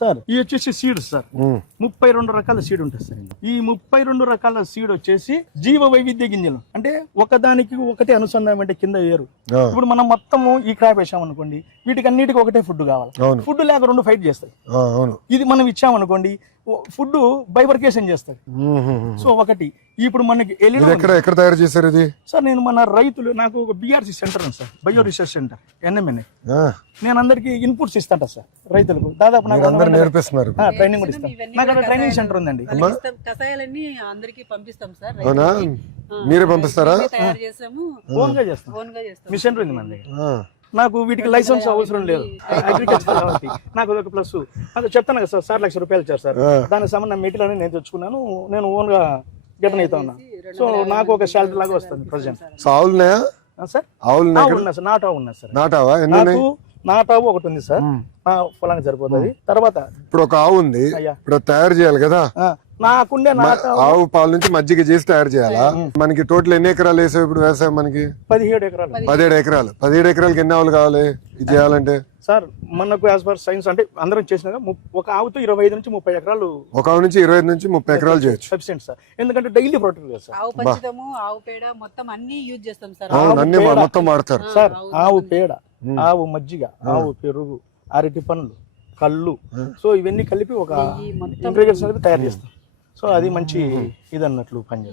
Sir ఈ వచ్చేసి seeds sir 32 రకాల సీడ్ ఉంటుంది సార్. ఈ 32 రకాల సీడ్ వచ్చేసి జీవ వైవిధ్య గింజలు, అంటే ఒకదానికి ఒకటి అనుసంధానం, అంటే కింద వేరు. ఇప్పుడు మనం మొత్తము ఈ క్రాప్ వేసామనుకోండి, వీటికి అన్నిటికీ ఒకటే ఫుడ్ కావాలి. ఫుడ్ లేక రెండు ఫైట్ చేస్తాయి. ఇది మనం ఇచ్చామనుకోండి, ఫుడ్ బైబర్కేషన్ చేస్తాయి. సో ఒకటి ఇప్పుడు మనకి ఎక్కడ తయారు చేశారు ఇది సార్? నేను మన రైతులు, నాకు ఒక బిఆర్సి సెంటర్ ఉంది sir, bio research centre NMNA. నేను అందరికి ఇన్పుట్స్ ఇస్తాంట సార్ రైతులకు. దాదాపు నాకు నేర్పిస్తున్నారు, ట్రైనింగ్ కూడా ఇస్తాను. నాకు అక్కడ ట్రైనింగ్ సెంటర్ ఉందండి. కషాయాలన్నీ అందరికి పంపిస్తాం సార్. మీరే పంపిస్తారా? తయారు చేస్తాము, ఓన్ గా చేస్తాం. మిషన్ ఉంది మన దగ్గర. నాకు వీటికి లైసెన్స్ అవసరం లేదు, అగ్రికల్చర్ కాబట్టి నాకు ఒక ప్లస్. అదే చెప్తాను కదా సార్, 1,00,000 రూపాయలు ఇచ్చారు సార్. దానికి సంబంధించిన మెటీరియల్ అని నేను తెచ్చుకున్నాను, నేను ఓన్ గా గిటన్ అవుతా ఉన్నా. సో నాకు ఒక శాలరీ లాగా వస్తుంది ప్రజెంట్. సార్ ఆవులు సార్, నాటావు ఉన్నాయి సార్. నాకు నాటావు ఒకటి ఉంది సార్, పొలానికి సరిపోతుంది. తర్వాత ఇప్పుడు ఒక ఆవు ఉంది, ఇప్పుడు తయారు చేయాలి కదా, నాకుండే ఆవు పాల నుంచి మజ్జిగ చేసి తయారు చేయాలా? మనకి టోటల్ ఎన్ని ఎకరాలు వేసావు ఇప్పుడు వ్యవసాయం? మనకి 17 ఎకరాలు. 17 ఎకరాలు. 17 ఎకరాలకి ఎన్ని ఆవులు కావాలి ఇది చేయాలంటే? సార్ మనకు యాజ్ పర్ సైన్స్ అంటే అందరం చేసినాక ఒక ఆవుతో 25 నుంచి 30 ఎకరాలు, ఒక ఆవు నుంచి 25 నుంచి 30 ఎకరాలు చేయొచ్చు. సఫిషియెంట్ సార్, ఎందుకంటే డైలీ ప్రొటెక్ట్ కదా సార్. ఆవు పంచదము, ఆవు పేడ మొత్తం అన్ని యూజ్ చేస్తాం సార్. అన్ని మొత్తం వాడతారు సార్. ఆవు పేడ, ఆవు మజ్జిగ, ఆవు పెరుగు, అరటి పండ్లు, కళ్ళు, సో ఇవన్నీ కలిపి ఒక ఇంగ్రీడియంట్స్ అనేది తయారు చేస్తాం. సో అది మంచి ఇది అన్నట్లు పనిచేస్తాం.